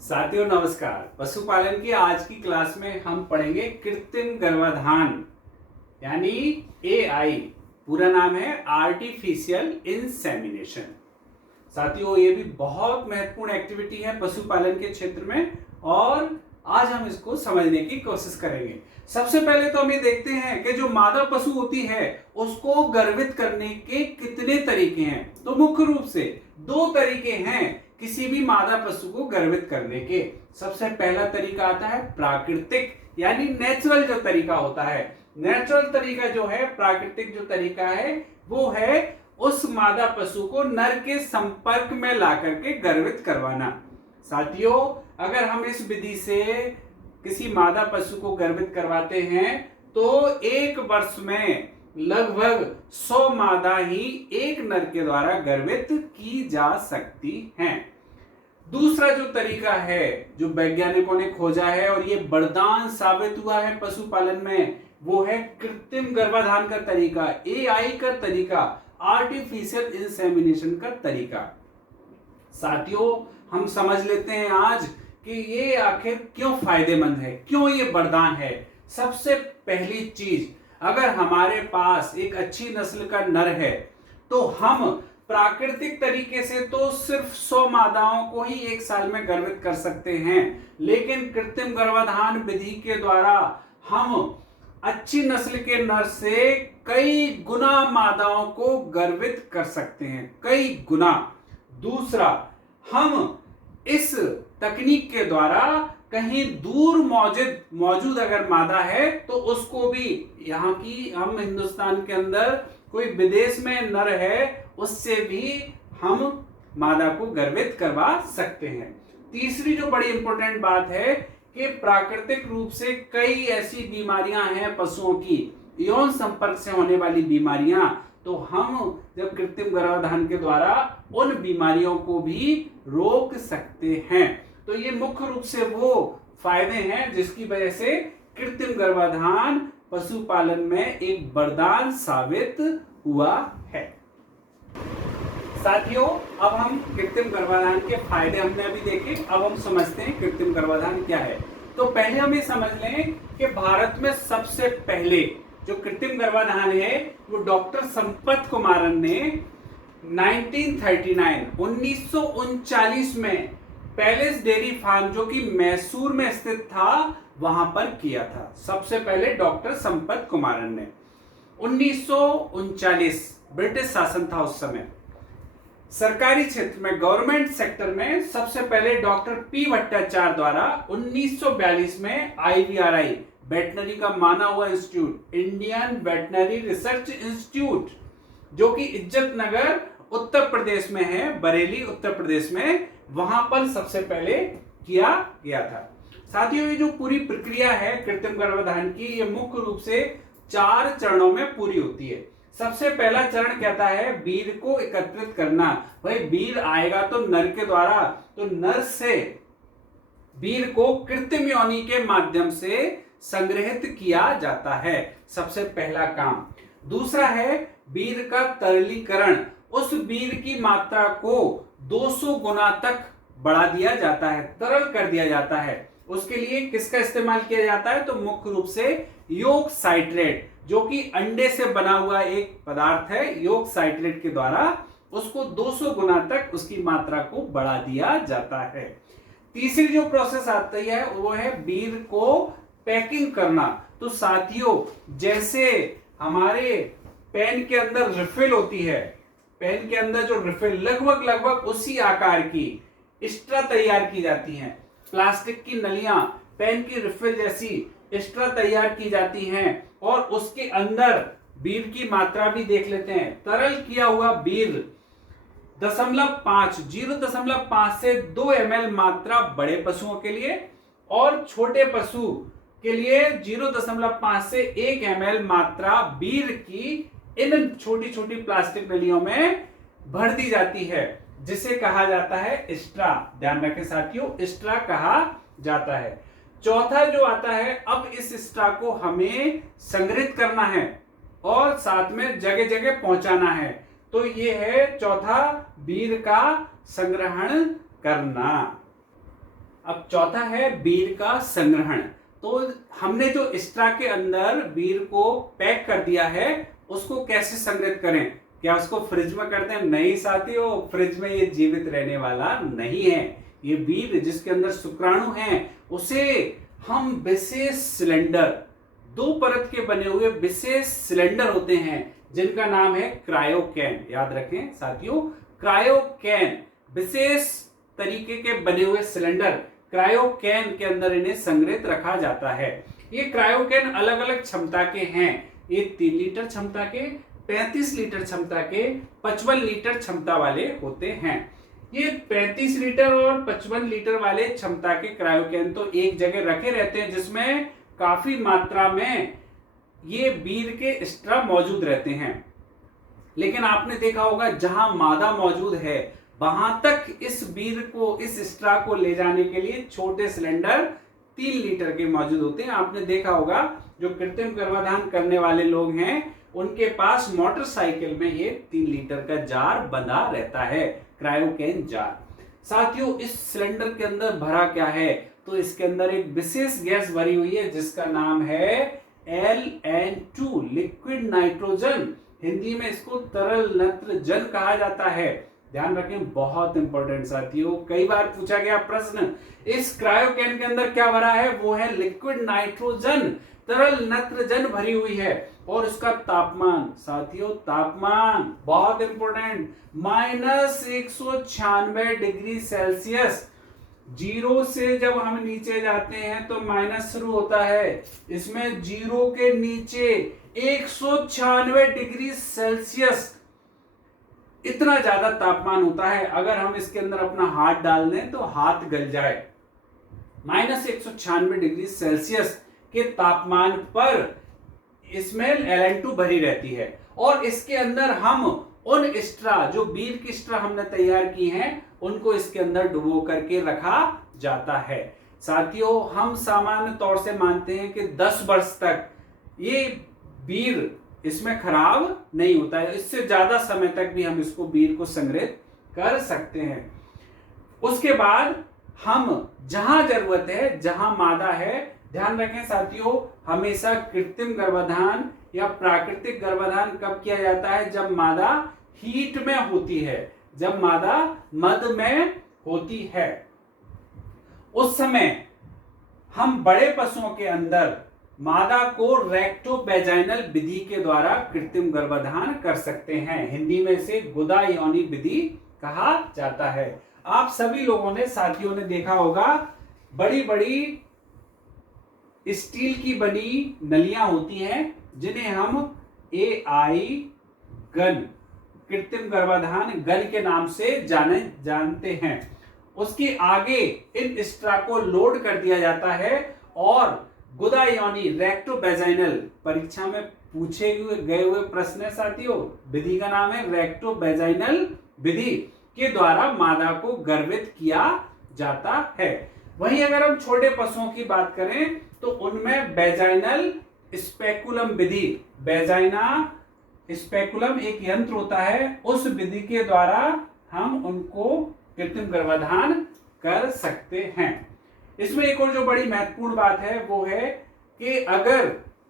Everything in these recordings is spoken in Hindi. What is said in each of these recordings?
साथियों नमस्कार। पशुपालन की आज की क्लास में हम पढ़ेंगे कृत्रिम गर्भाधान यानी एआई। पूरा नाम है आर्टिफिशियल इंसेमिनेशन। साथियों ये भी बहुत महत्वपूर्ण एक्टिविटी है पशुपालन के क्षेत्र में और आज हम इसको समझने की कोशिश करेंगे। सबसे पहले तो हम ये देखते हैं कि जो मादा पशु होती है उसको गर्भित करने के कितने तरीके हैं। तो मुख्य रूप से दो तरीके हैं किसी भी मादा पशु को गर्भित करने के। सबसे पहला तरीका आता है प्राकृतिक यानी नेचुरल जो तरीका होता है। नेचुरल तरीका जो है, प्राकृतिक जो तरीका है वो है उस मादा पशु को नर के संपर्क में ला करके गर्भित करवाना। साथियों अगर हम इस विधि से किसी मादा पशु को गर्भित करवाते हैं तो एक वर्ष में लगभग 100 मादा ही एक नर के द्वारा गर्भित की जा सकती हैं। दूसरा जो तरीका है जो वैज्ञानिकों ने खोजा है और ये वरदान साबित हुआ है पशुपालन में, वो है कृत्रिम गर्भाधान का तरीका, एआई का तरीका, आर्टिफिशियल इंसेमिनेशन का तरीका। साथियों हम समझ लेते हैं आज कि ये आखिर क्यों फायदेमंद है, क्यों ये वरदान है। सबसे पहली चीज, अगर हमारे पास एक अच्छी नस्ल का नर है तो हम प्राकृतिक तरीके से तो सिर्फ 100 मादाओं को ही एक साल में गर्भित कर सकते हैं, लेकिन कृत्रिम गर्भाधान विधि के द्वारा हम अच्छी नस्ल के नर से कई गुना मादाओं को गर्भित कर सकते हैं, कई गुना। दूसरा, हम इस तकनीक के द्वारा कहीं दूर मौजूद अगर मादा है तो उसको भी, यहाँ की हम हिंदुस्तान के अंदर कोई विदेश में नर है उससे भी हम मादा को गर्भित करवा सकते हैं। तीसरी जो बड़ी इंपॉर्टेंट बात है कि प्राकृतिक रूप से कई ऐसी बीमारियां हैं पशुओं की, यौन संपर्क से होने वाली बीमारियां, तो हम जब कृत्रिम गर्भाधान के द्वारा उन बीमारियों को भी रोक सकते हैं। तो ये मुख्य रूप से वो फायदे हैं जिसकी वजह से कृत्रिम गर्भाधान पशुपालन में एक वरदान साबित हुआ है। साथियों अब हम कृत्रिम गर्भाधान के फायदे हमने अभी देखे, अब हम समझते हैं कृत्रिम गर्भाधान क्या है। तो पहले हम ये समझ लें कि भारत में सबसे पहले जो कृत्रिम गर्भाधान है वो डॉक्टर संपत कुमारन ने 1939 में पैलेस डेयरी फार्म जो कि मैसूर में स्थित था वहां पर किया था। सबसे पहले डॉक्टर संपत कुमारन ने 1939 ब्रिटिश शासन था उस समय। सरकारी क्षेत्र में, गवर्नमेंट सेक्टर में सबसे पहले डॉक्टर पी भट्टाचार्य द्वारा 1942 में IVRI वेटनरी का माना हुआ institute, Indian veterinary research institute, जो कि इज्जत नगर उत्तर प्रदेश में है, बरेली उत्तर प्रदेश में, वहां पर सबसे पहले किया गया था। साथियों ये जो पूरी प्रक्रिया है कृत्रिम गर्भाधान की, ये मुख्य रूप से 4 चरणों में पूरी होती है। सबसे पहला चरण कहता है वीर्य को एकत्रित करना। भाई वीर्य आएगा तो नर के द्वारा, तो नर से वीर्य को कृत्रिम योनि के माध्यम से संग्रहित किया जाता है, सबसे पहला काम। दूसरा है वीर्य का तरलीकरण। उस वीर्य की मात्रा को 200 गुना तक बढ़ा दिया जाता है, तरल कर दिया जाता है। उसके लिए किसका इस्तेमाल किया जाता है तो मुख्य रूप से योग साइट्रेट, जो कि अंडे से बना हुआ एक पदार्थ है, योग साइट्रेट के द्वारा उसको 200 गुना तक उसकी मात्रा को बढ़ा दिया जाता है। तीसरी जो प्रोसेस आती है वो है वीर्य को पैकिंग करना। तो साथियों जैसे हमारे पेन के अंदर रिफिल होती है, पेन के अंदर जो रिफिल लगभग उसी आकार की स्ट्रा तैयार की जाती हैं, प्लास्टिक की नलियां पेन की रिफिल जैसी स्ट्रा तैयार की जाती हैं और उसके अंदर वीर्य की मात्रा भी देख लेते हैं। तरल किया हुआ वीर्य 0.5 से 2 ml मात्रा बड़े पशुओं के लिए और छोटे पशु के लिए 0.5 से 1 ml मात्रा वीर्य की इन छोटी छोटी प्लास्टिक नलियों में भर दी जाती है, जिसे कहा जाता है स्ट्रा। ध्यान रखें साथियों, स्ट्रा कहा जाता है। चौथा जो आता है, अब इस स्ट्रा को हमें संग्रहित करना है और साथ में जगह जगह पहुंचाना है। तो ये है चौथा, वीर्य का संग्रहण करना। अब चौथा है बीर का संग्रहण। तो हमने जो स्ट्रा के अंदर बीर को पैक कर दिया है उसको कैसे संग्रहित करें? क्या उसको फ्रिज में कर दें? नहीं साथियों, फ्रिज में ये जीवित रहने वाला नहीं है। ये बीर जिसके अंदर शुक्राणु हैं उसे हम विशेष सिलेंडर, 2 परत के बने हुए विशेष सिलेंडर होते हैं जिनका नाम है क्रायोकैन। याद रखें साथियों, क्रायोकैन, विशेष तरीके के बने हुए सिलेंडर क्रायोकैन के अंदर इन्हें संग्रहित रखा जाता है। ये क्रायोकैन अलग अलग क्षमता के हैं। ये 3 लीटर क्षमता के, 35 लीटर क्षमता के, 55 लीटर क्षमता वाले होते हैं। ये 35 लीटर और 55 लीटर वाले क्षमता के क्रायोकैन तो एक जगह रखे रहते हैं जिसमें काफी मात्रा में ये बीर के स्ट्रा मौजूद रहते हैं। लेकिन आपने देखा होगा जहां मादा मौजूद है वहां तक इस बीर को, इस स्ट्रा को ले जाने के लिए छोटे सिलेंडर 3 लीटर के मौजूद होते हैं। आपने देखा होगा जो कृत्रिम गर्भाधान करने वाले लोग हैं उनके पास मोटरसाइकिल में ये 3 लीटर का जार बंधा रहता है, क्रायोकैन जार। साथियों, इस सिलेंडर के अंदर भरा क्या है? तो इसके अंदर एक विशेष गैस भरी हुई है जिसका नाम है LN2, लिक्विड नाइट्रोजन। हिंदी में इसको तरल नत्रजन कहा जाता है। ध्यान रखें, बहुत इंपॉर्टेंट साथियों, कई बार पूछा गया प्रश्न। इस क्रायोकैन के अंदर क्या भरा है? वो है लिक्विड नाइट्रोजन, तरल नत्रजन भरी हुई है। और उसका तापमान साथियों, तापमान बहुत इंपॉर्टेंट, -196 डिग्री सेल्सियस। 0 से जब हम नीचे जाते हैं तो माइनस शुरू होता है, इसमें 0 के नीचे 196 डिग्री सेल्सियस, इतना ज्यादा तापमान होता है। अगर हम इसके अंदर अपना हाथ डाल दें तो हाथ गल जाए। -196 डिग्री सेल्सियस के तापमान पर इसमें LN2 भरी रहती है। और इसके अंदर हम उन स्ट्रा, जो बीर की स्ट्रा हमने तैयार की हैं, उनको इसके अंदर डुबो करके रखा जाता है। साथियों, हम सामान्य तौर से मानते हैं कि 10 वर्ष तक ये बीर इसमें खराब नहीं होता है। इससे ज्यादा समय तक भी हम इसको बीर को संग्रहित कर सकते हैं। उसके बाद हम जहां जरूरत है, जहां मादा है, ध्यान रखें साथियों, हमेशा कृत्रिम गर्भाधान या प्राकृतिक गर्भाधान कब किया जाता है? जब मादा हीट में होती है, जब मादा मध में होती है। उस समय हम बड़े पशुओं के अंदर मादा को रेक्टोवेजाइनल विधि के द्वारा कृत्रिम गर्भाधान कर सकते हैं। हिंदी में इसे गुदा योनि विधि कहा जाता है। आप सभी लोगों ने, साथियों ने देखा होगा, बड़ी बड़ी स्टील की बनी नलियां होती हैं जिन्हें हम AI गन, कृत्रिम गर्भाधान गन के नाम से जानते हैं। उसके आगे इन स्ट्रा को लोड कर दिया जाता है और गुदा योनि, रेक्टोवेजाइनल, परीक्षा में पूछे गए हुए प्रश्न है साथियों, विधि का नाम है रेक्टोवेजाइनल विधि, के द्वारा मादा को गर्भित किया जाता है। वहीं अगर हम छोटे पशुओं की बात करें तो उनमें वेजाइनल स्पेकुलम विधि, वेजाइना स्पेकुलम एक यंत्र होता है, उस विधि के द्वारा हम उनको कृत्रिम गर्भाधान कर सकते हैं। इसमें एक और जो बड़ी महत्वपूर्ण बात है वो है कि अगर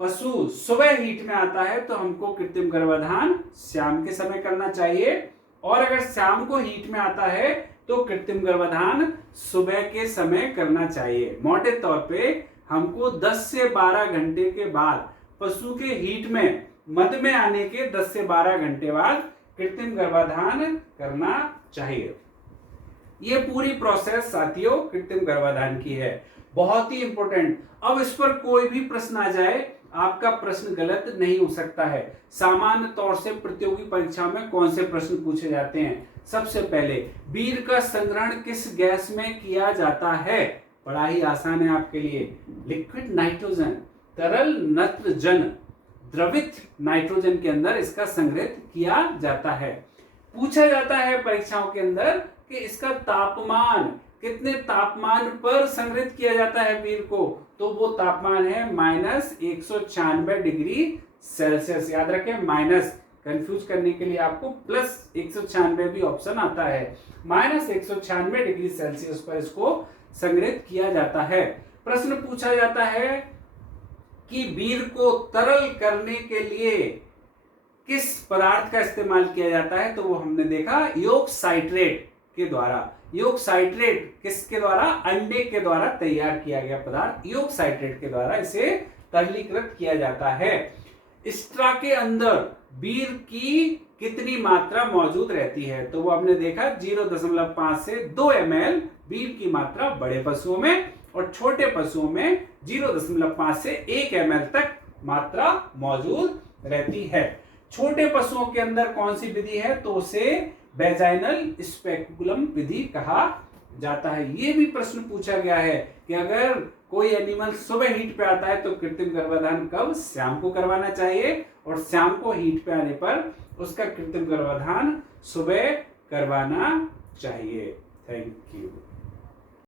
पशु सुबह हीट में आता है तो हमको कृत्रिम गर्भाधान शाम के समय करना चाहिए, और अगर शाम को हीट में आता है तो कृत्रिम गर्भाधान सुबह के समय करना चाहिए। मोटे तौर पे हमको 10 से 12 घंटे के बाद, पशु के हीट में मध में आने के 10 से 12 घंटे बाद कृत्रिम गर्भाधान करना चाहिए। ये पूरी प्रोसेस साथियों कृत्रिम गर्भाधान की है, बहुत ही इंपॉर्टेंट। अब इस पर कोई भी प्रश्न आ जाए, आपका प्रश्न गलत नहीं हो सकता है। सामान्य तौर से प्रतियोगी परीक्षा में कौन से प्रश्न पूछे जाते हैं? सबसे पहले, बीर का संग्रहण किस गैस में किया जाता है? बड़ा ही आसान है आपके लिए, लिक्विड नाइट्रोजन, तरल नत्रजन, द्रवित नाइट्रोजन के अंदर इसका संग्रहित किया जाता है। पूछा जाता है परीक्षाओं के अंदर कि इसका तापमान, कितने तापमान पर संग्रहित किया जाता है बीर को? तो वो तापमान है -196 डिग्री सेल्सियस। याद रखें, माइनस, कंफ्यूज करने के लिए आपको +196 भी ऑप्शन आता है। -196 डिग्री सेल्सियस पर इसको संग्रहित किया जाता है। प्रश्न पूछा जाता है कि बीर को तरल करने के लिए किस पदार्थ का इस्तेमाल किया जाता है, तो वो हमने देखा योग साइट्रेट के द्वारा। योग साइट्रेट किसके द्वारा? अंडे के द्वारा तैयार किया गया पदार्थ योग साइट्रेट के द्वारा इसे तरलीकृत किया जाता है। स्ट्रा के अंदर बीर की कितनी मात्रा मौजूद रहती है, तो वो हमने देखा 0.5 से 2 ml बीर की मात्रा बड़े पशुओं में और छोटे पशुओं में 0.5 से 1 ml तक मात्रा मौजूद रहती है। छोटे पशुओं के अंदर कौन सी विधि है, तो उसे वेजाइनल स्पेकुलम विधि कहा जाता है। ये भी प्रश्न पूछा गया है कि अगर कोई एनिमल सुबह हीट पे आता है तो कृत्रिम गर्भाधान कब? शाम को करवाना चाहिए, और शाम को हीट पे आने पर उसका कृत्रिम गर्भाधान सुबह करवाना चाहिए। Thank you.